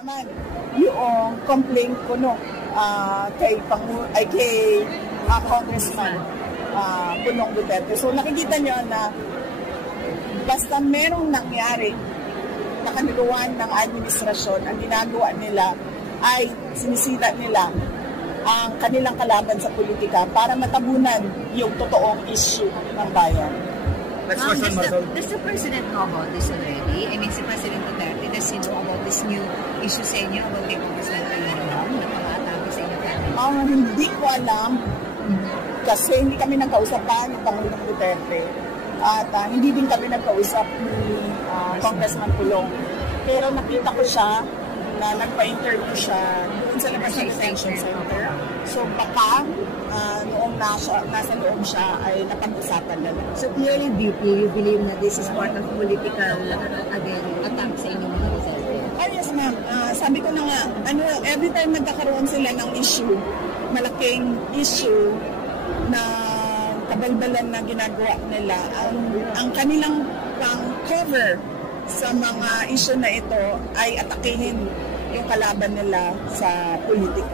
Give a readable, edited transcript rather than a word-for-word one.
naman yung complaint ko kay Congressman Pulong Duterte. So nakikita nyo na basta merong nangyari na kaniluan ng administrasyon, ang ginagawa nila ay sinisira nila ang kanilang kalaban sa politika para matabunan yung totoong issue ng bayan. Does the President know about this already? I mean, si President Duterte, does he know about this new issue sa inyo about the Congressman Pulong na pang-atake sa inyo family? Hindi ko alam kasi hindi kami nagkausapan ng Pangulong Duterte at hindi din kami nagkausap ni Congressman Pulong. Pero nakita ko siya na nagpa-interview siya doon sa labas ng detention center. So baka noong nasa loob siya ay napag-usapan na. So clearly, you believe na this is part of political attack sa inyo mga Duterte? Yes ma'am. Sabi ko na nga, every time nagkakaroon sila ng issue, malaking issue na kabalbalan na ginagawa nila, ang kanilang pang-cover sa mga issue na ito ay atakihin yung kalaban nila sa politika.